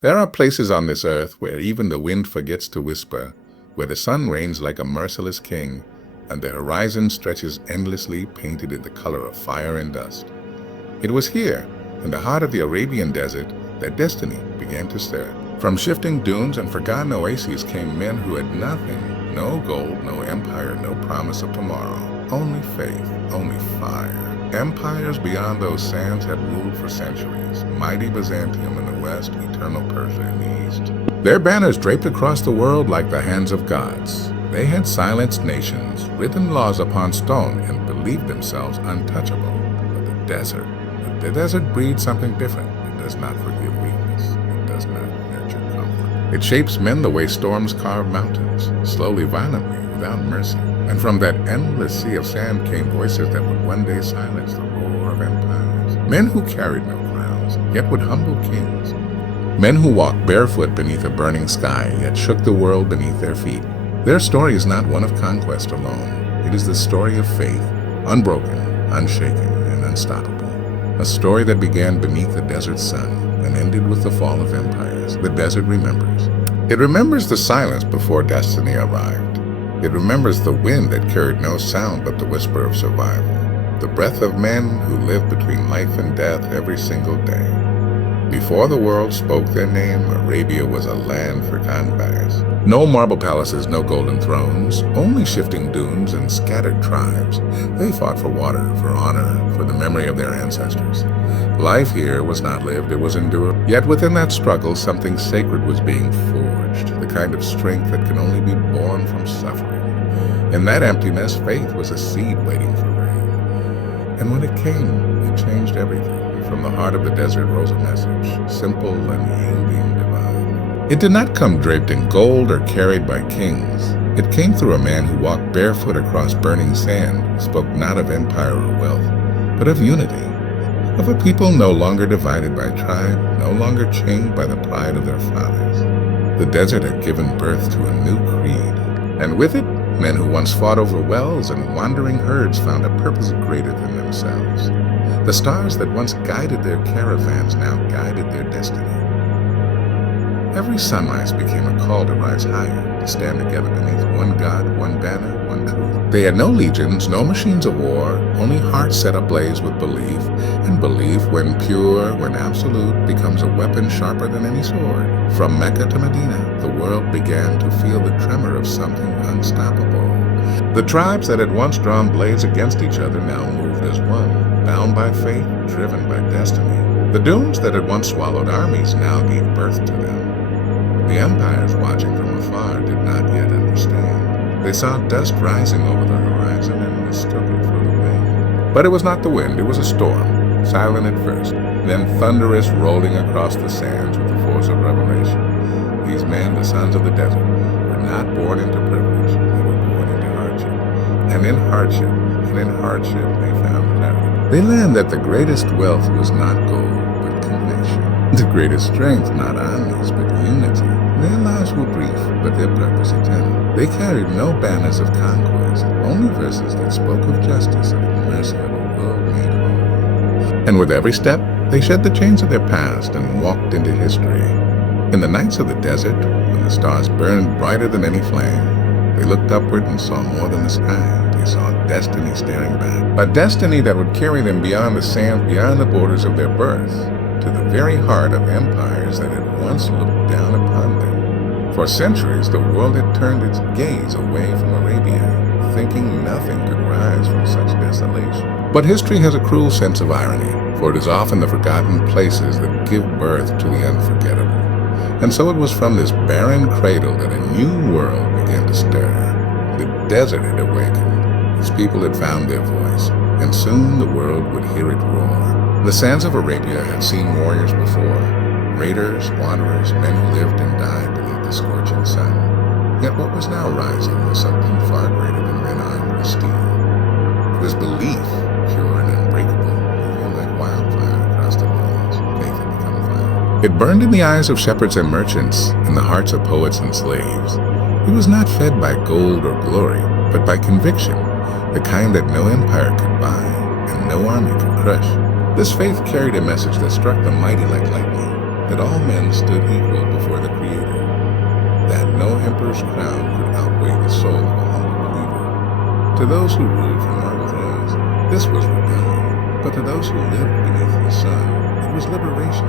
There are places on this earth where even the wind forgets to whisper, where the sun reigns like a merciless king, and the horizon stretches endlessly, painted in the color of fire and dust. It was here, in the heart of the Arabian desert, that destiny began to stir. From shifting dunes and forgotten oases came men who had nothing, no gold, no empire, no promise of tomorrow, only faith, only fire. Empires beyond those sands had ruled for centuries, mighty Byzantium in the west, eternal Persia in the east. Their banners draped across the world like the hands of gods. They had silenced nations, written laws upon stone, and believed themselves untouchable. But the desert breeds something different. It does not forgive weakness. It does not nurture comfort. It shapes men the way storms carve mountains, slowly, violently, without mercy. And from that endless sea of sand came voices that would one day silence the roar of empires. Men who carried no crowns, yet would humble kings. Men who walked barefoot beneath a burning sky, yet shook the world beneath their feet. Their story is not one of conquest alone. It is the story of faith, unbroken, unshaken, and unstoppable. A story that began beneath the desert sun and ended with the fall of empires. The desert remembers. It remembers the silence before destiny arrived. It remembers the wind that carried no sound but the whisper of survival, the breath of men who lived between life and death every single day. Before the world spoke their name, Arabia was a land for conquest. No marble palaces, no golden thrones, only shifting dunes and scattered tribes. They fought for water, for honor, for the memory of their ancestors. Life here was not lived, it was endured. Yet within that struggle, something sacred was being forged, the kind of strength that can only be born from suffering. In that emptiness, faith was a seed waiting for rain. And when it came, it changed everything. From the heart of the desert rose a message, simple and yielding, divine. It did not come draped in gold or carried by kings. It came through a man who walked barefoot across burning sand, spoke not of empire or wealth, but of unity, of a people no longer divided by tribe, no longer chained by the pride of their fathers. The desert had given birth to a new creed, and with it, men who once fought over wells and wandering herds found a purpose greater than themselves. The stars that once guided their caravans now guided their destiny. Every sunrise became a call to rise higher, to stand together beneath one God, one banner, one truth. They had no legions, no machines of war, only hearts set ablaze with belief, and belief, when pure, when absolute, becomes a weapon sharper than any sword. From Mecca to Medina, the world began to feel the tremor of something unstoppable. The tribes that had once drawn blades against each other now moved as one, bound by faith, driven by destiny. The dunes that had once swallowed armies now gave birth to them. The empires watching from afar did not yet understand. They saw dust rising over the horizon and mistook it for the wind. But it was not the wind, it was a storm, silent at first, then thunderous, rolling across the sands with the force of revelation. These men, the sons of the desert, were not born into privilege, they were born into hardship. And in hardship, they found clarity. They learned that the greatest wealth was not gold, but conviction. The greatest strength, not armies, but unity. Their lives were brief, but their purpose eternal. They carried no banners of conquest, only verses that spoke of justice and the mercy of a world made whole. And with every step, they shed the chains of their past and walked into history. In the nights of the desert, when the stars burned brighter than any flame, they looked upward and saw more than the sky. They saw destiny staring back. A destiny that would carry them beyond the sands, beyond the borders of their birth, to the very heart of empires that had once looked down upon them. For centuries, the world had turned its gaze away from Arabia, thinking nothing could rise from such desolation. But history has a cruel sense of irony, for it is often the forgotten places that give birth to the unforgettable. And so it was from this barren cradle that a new world began to stir. The desert had awakened, its people had found their voice, and soon the world would hear it roar. The sands of Arabia had seen warriors before, raiders, wanderers, men who lived and died beneath the scorching sun. Yet what was now rising was something far greater than men armed with steel. It was belief, pure and unbreakable, moving like wildfire across the lands. Faith had become fire. It burned in the eyes of shepherds and merchants, in the hearts of poets and slaves. It was not fed by gold or glory, but by conviction, the kind that no empire could buy and no army could crush. This faith carried a message that struck the mighty like lightning. that all men stood equal before the Creator, that no emperor's crown could outweigh the soul of a humble believer. To those who ruled from marble thrones, this was rebellion, but to those who lived beneath the sun, it was liberation.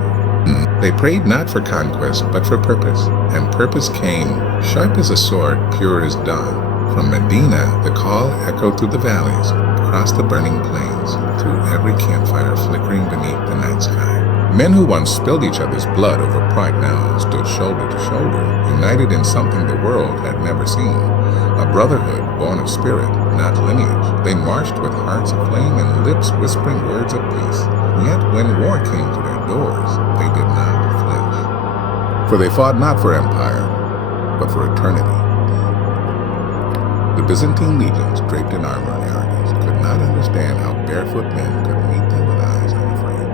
They prayed not for conquest, but for purpose, and purpose came, sharp as a sword, pure as dawn. From Medina, the call echoed through the valleys, across the burning plains, through every campfire flickering beneath the night sky. Men who once spilled each other's blood over pride now stood shoulder to shoulder, united in something the world had never seen. A brotherhood born of spirit, not lineage. They marched with hearts aflame and lips whispering words of peace. Yet when war came to their doors, they did not flinch. For they fought not for empire, but for eternity. The Byzantine legions, draped in armor and arrogance, could not understand how barefoot men could meet them with eyes unafraid.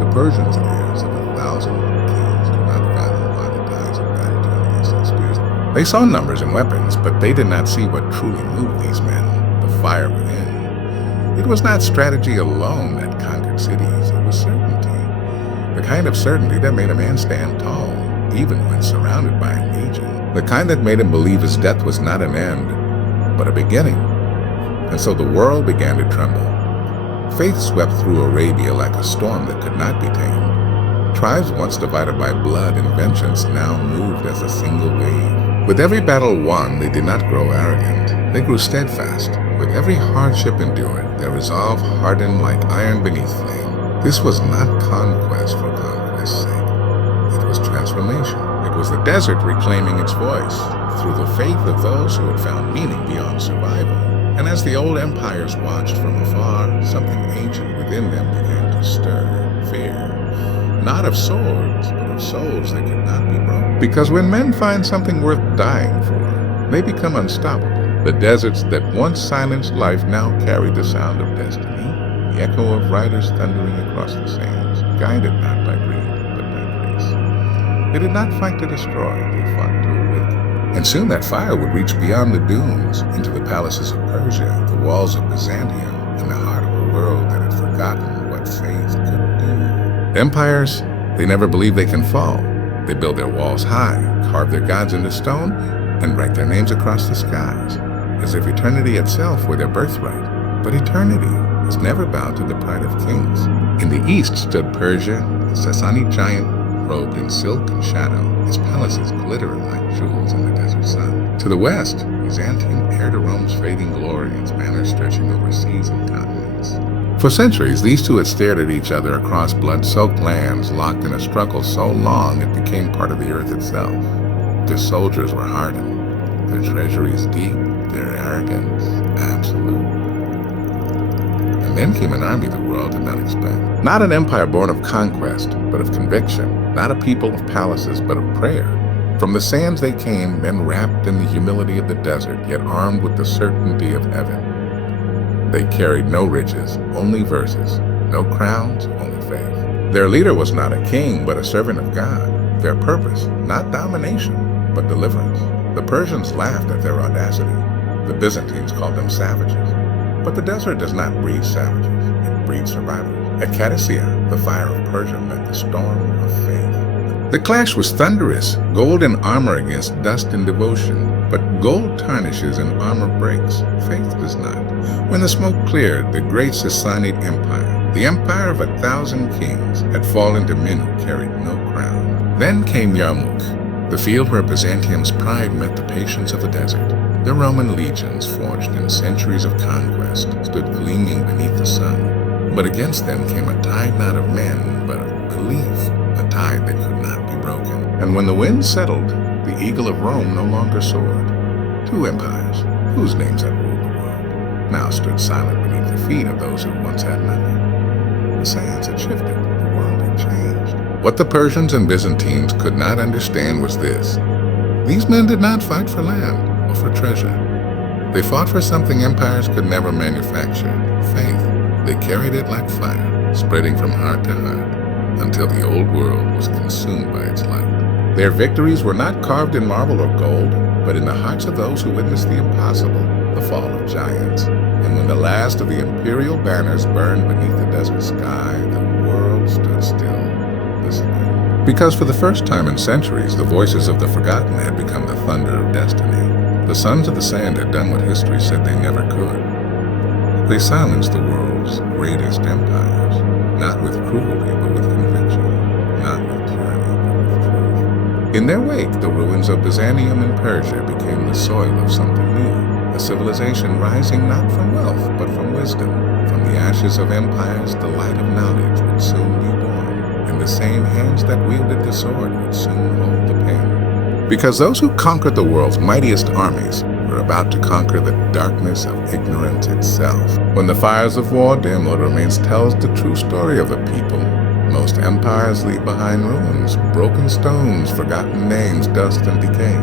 The Persians, heirs of 1,000 kings, could not fathom why the ties of battle turned against their spears. They saw numbers and weapons, but they did not see what truly moved these men, the fire within. It was not strategy alone that conquered cities, it was certainty. The kind of certainty that made a man stand tall, even when surrounded by a legion. The kind that made him believe his death was not an end, but a beginning. And so the world began to tremble. Faith swept through Arabia like a storm that could not be tamed. Tribes once divided by blood and vengeance now moved as a single wave. With every battle won, they did not grow arrogant. They grew steadfast. With every hardship endured, their resolve hardened like iron beneath flame. This was not conquest for conquest's sake. It was transformation. It was the desert reclaiming its voice through the faith of those who had found meaning beyond survival. And as the old empires watched from afar, something ancient within them began to stir, fear. Not of swords, but of souls that could not be broken. Because when men find something worth dying for, they become unstoppable. The deserts that once silenced life now carried the sound of destiny, the echo of riders thundering across the sands, guided not by greed, but by grace. They did not fight to destroy, they fought to awaken. And soon that fire would reach beyond the dunes, into the palaces of Persia, the walls of Byzantium, and the heart of a world that had forgotten what faith could do. Empires, they never believe they can fall. They build their walls high, carve their gods into stone, and write their names across the skies, as if eternity itself were their birthright. But eternity is never bound to the pride of kings. In the east stood Persia, a Sassanid giant robed in silk and shadow, his palaces glittering like jewels in the desert sun. To the west, Byzantine, heir to Rome's fading glory, its banner stretching over seas and continents. For centuries, these two had stared at each other across blood-soaked lands, locked in a struggle so long it became part of the earth itself. Their soldiers were hardened, their treasuries deep, their arrogance absolute. And then came an army the world did not expect. Not an empire born of conquest, but of conviction. Not a people of palaces, but of prayer. From the sands they came, men wrapped in the humility of the desert, yet armed with the certainty of heaven. They carried no riches, only verses. No crowns, only faith. Their leader was not a king, but a servant of God. Their purpose, not domination, but deliverance. The Persians laughed at their audacity. The Byzantines called them savages. But the desert does not breed savages, it breeds survivors. At Qadisiyah, the fire of Persia met the storm of faith. The clash was thunderous, gold and armor against dust and devotion. But gold tarnishes and armor breaks, faith does not. When the smoke cleared, the great Sassanid Empire, the empire of 1,000 kings, had fallen to men who carried no crown. Then came Yarmouk, the field where Byzantium's pride met the patience of the desert. The Roman legions, forged in centuries of conquest, stood gleaming beneath the sun. But against them came a tide not of men, but of belief, a tide that could not be broken. And when the wind settled, the eagle of Rome no longer soared. Two empires, whose names had ruled the world, now stood silent beneath the feet of those who once had nothing. The sands had shifted, the world had changed. What the Persians and Byzantines could not understand was this. These men did not fight for land or for treasure. They fought for something empires could never manufacture, faith. They carried it like fire, spreading from heart to heart, until the old world was consumed by its light. Their victories were not carved in marble or gold, but in the hearts of those who witnessed the impossible, the fall of giants. And when the last of the imperial banners burned beneath the desert sky, the world stood still, listening. Because for the first time in centuries, the voices of the forgotten had become the thunder of destiny. The sons of the sand had done what history said they never could. They silenced the world's greatest empires, not with cruelty, but with conviction, not with tyranny, but with truth. In their wake, the ruins of Byzantium and Persia became the soil of something new, a civilization rising not from wealth, but from wisdom. From the ashes of empires, the light of knowledge would soon be born, and the same hands that wielded the sword would soon hold the pen. Because those who conquered the world's mightiest armies were about to conquer the darkness of ignorance itself. When the fires of war dim, what remains tells the true story of the people. Most empires leave behind ruins, broken stones, forgotten names, dust and decay.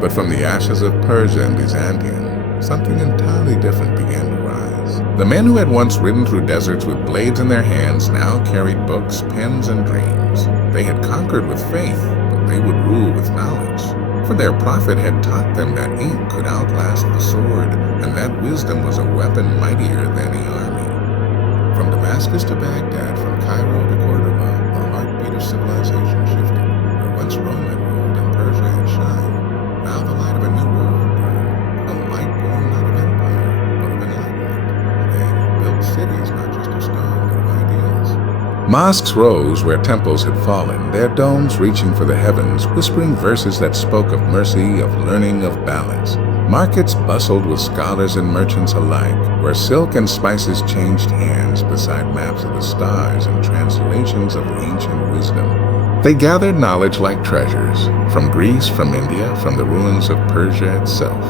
But from the ashes of Persia and Byzantium, something entirely different began to rise. The men who had once ridden through deserts with blades in their hands now carried books, pens, and dreams. They had conquered with faith, but they would rule with knowledge. For their prophet had taught them that ink could outlast the sword, and that wisdom was a weapon mightier than any army. From Damascus to Baghdad, from Cairo to Cordoba, the heartbeat of civilization shifted. Where once Rome had ruled and Persia had shined, now the light of a new world burned, a light born not of empire, but of enlightenment. They built cities not just of stone, but of ideals. Mosques rose where temples had fallen, their domes reaching for the heavens, whispering verses that spoke of mercy, of learning, of balance. Markets bustled with scholars and merchants alike, where silk and spices changed hands beside maps of the stars and translations of ancient wisdom. They gathered knowledge like treasures, from Greece, from India, from the ruins of Persia itself.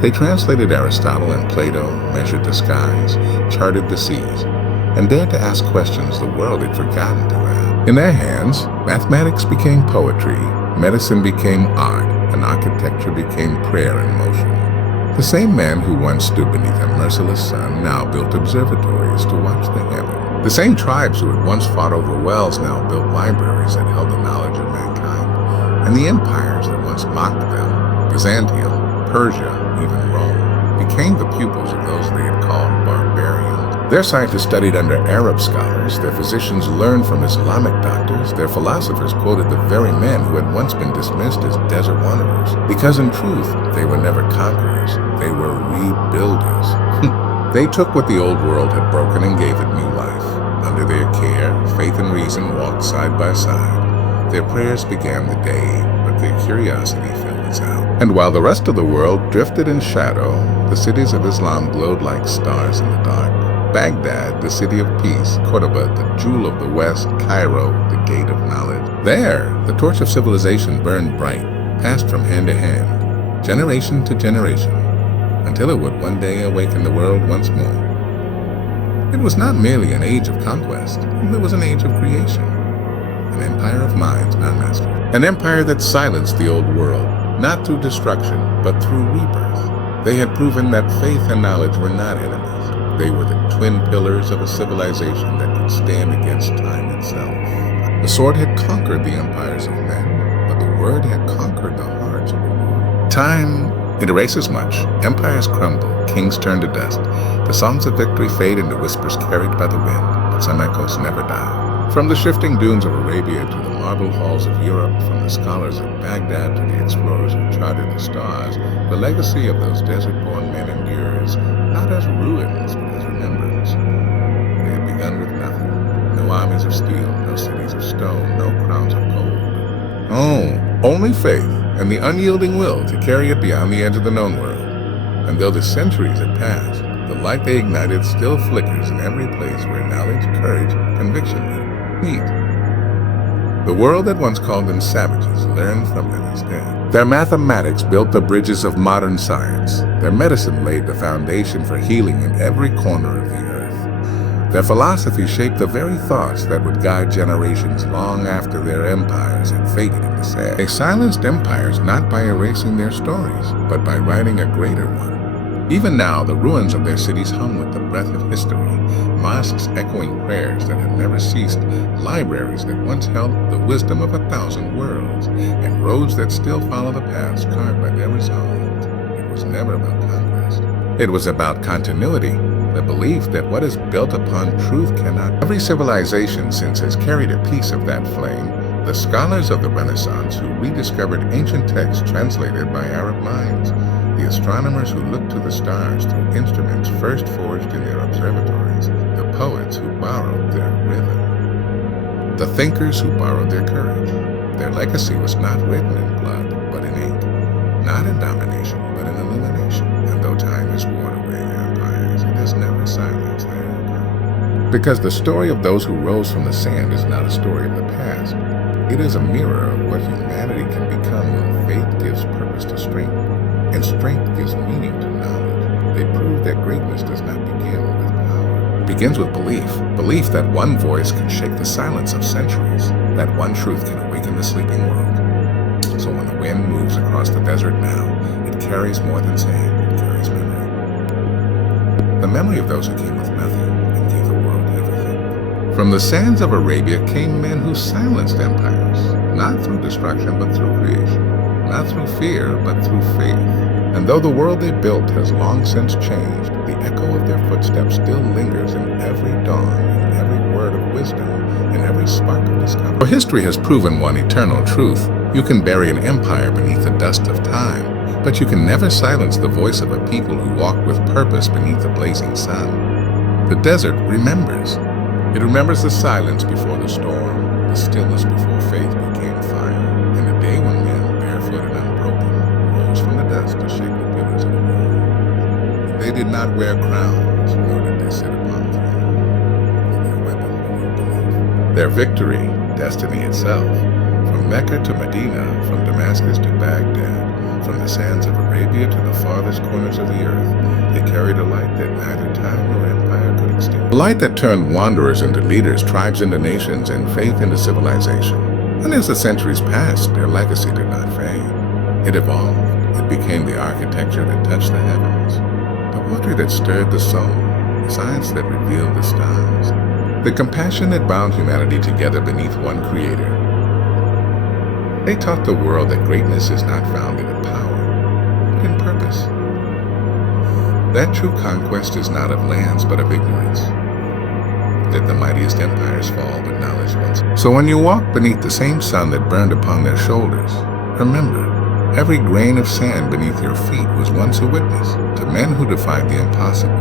They translated Aristotle and Plato, measured the skies, charted the seas, and dared to ask questions the world had forgotten to ask. In their hands, mathematics became poetry, medicine became art, and architecture became prayer in motion. The same men who once stood beneath a merciless sun now built observatories to watch the heavens. The same tribes who had once fought over wells now built libraries that held the knowledge of mankind. And the empires that once mocked them, Byzantium, Persia, even Rome, became the pupils of those they had called barbarians. Their scientists studied under Arab scholars, their physicians learned from Islamic doctors, their philosophers quoted the very men who had once been dismissed as desert wanderers. Because in truth, they were never conquerors, they were rebuilders. They took what the old world had broken and gave it new life. Under their care, faith and reason walked side by side. Their prayers began the day, but their curiosity filled its hour. And while the rest of the world drifted in shadow, the cities of Islam glowed like stars in the dark. Baghdad, the city of peace, Cordoba, the jewel of the West, Cairo, the gate of knowledge. There, the torch of civilization burned bright, passed from hand to hand, generation to generation, until it would one day awaken the world once more. It was not merely an age of conquest, it was an age of creation. An empire of minds not mastered. An empire that silenced the old world, not through destruction, but through rebirth. They had proven that faith and knowledge were not enemies. They were the twin pillars of a civilization that could stand against time itself. The sword had conquered the empires of men, but the word had conquered the hearts of the world. Time, it erases much. Empires crumble, kings turn to dust. The songs of victory fade into whispers carried by the wind, but some echoes never die. From the shifting dunes of Arabia to the marble halls of Europe, from the scholars of Baghdad to the explorers who charted the stars, the legacy of those desert-born men endures, not as ruins, but as remembrance. They had begun with nothing. No armies of steel, no cities of stone, no crowns of gold. Oh, only faith and the unyielding will to carry it beyond the edge of the known world. And though the centuries had passed, the light they ignited still flickers in every place where knowledge, courage, conviction meet. The world that once called them savages learned from them instead. Their mathematics built the bridges of modern science. Their medicine laid the foundation for healing in every corner of the earth. Their philosophy shaped the very thoughts that would guide generations long after their empires had faded into sand. They silenced empires not by erasing their stories, but by writing a greater one. Even now, the ruins of their cities hum with the breath of history, mosques echoing prayers that have never ceased, libraries that once held the wisdom of 1,000 worlds, and roads that still follow the paths carved by their resolve. It was never about conquest. It was about continuity, the belief that what is built upon truth cannot. Every civilization since has carried a piece of that flame, The scholars of the Renaissance who rediscovered ancient texts translated by Arab minds, the astronomers who looked to the stars through instruments first forged in their observatories, the poets who borrowed their rhythm, the thinkers who borrowed their courage. Their legacy was not written in blood, but in ink, not in domination, but in illumination. And though time has worn away empires, it has never silenced their empire. Because the story of those who rose from the sand is not a story of the past. It is a mirror of what humanity can become when faith gives purpose to strength, and strength gives meaning to knowledge. They prove that greatness does not begin with power. It begins with belief that one voice can shake the silence of centuries, that one truth can awaken the sleeping world. So when the wind moves across the desert now, it carries more than sand, it carries memory. The memory of those who came with nothing and gave the world everything. From the sands of Arabia came men who silenced empires, not through destruction but through creation, not through fear but through faith. And though the world they built has long since changed, the echo of their footsteps still lingers in every dawn, in every word of wisdom, in every spark of discovery. For history has proven one eternal truth. You can bury an empire beneath the dust of time, but you can never silence the voice of a people who walk with purpose beneath the blazing sun. The desert remembers. It remembers the silence before the storm, the stillness before faith became fire, and the day when men, barefoot and unbroken, rose from the dust to shake the pillars of the world. They did not wear crowns, nor did they sit upon thrones, but their weapon was belief. Their victory, destiny itself. From Mecca to Medina, from Damascus to Baghdad, from the sands of Arabia to the farthest corners of the earth, they carried a light that neither time nor empire could extinguish. A light that turned wanderers into leaders, tribes into nations, and faith into civilization. And as the centuries passed, their legacy did not fade. It evolved. It became the architecture that touched the heavens, the poetry that stirred the soul, the science that revealed the stars, the compassion that bound humanity together beneath one creator. They taught the world that greatness is not founded in power, but in purpose. That true conquest is not of lands, but of ignorance. That the mightiest empires fall, but knowledge once. So when you walk beneath the same sun that burned upon their shoulders, remember, every grain of sand beneath your feet was once a witness to men who defied the impossible,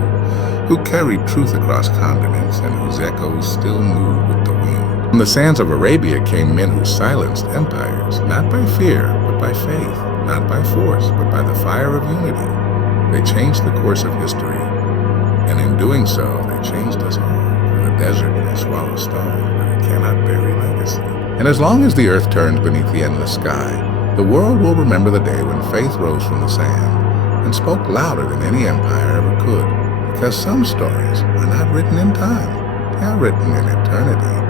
who carried truth across continents, and whose echoes still move with the wind. From the sands of Arabia came men who silenced empires, not by fear, but by faith, not by force, but by the fire of unity. They changed the course of history, and in doing so, they changed us all. In the desert may swallow stone, but it cannot bury legacy. And as long as the earth turns beneath the endless sky, the world will remember the day when faith rose from the sand and spoke louder than any empire ever could, because some stories are not written in time, they are written in eternity.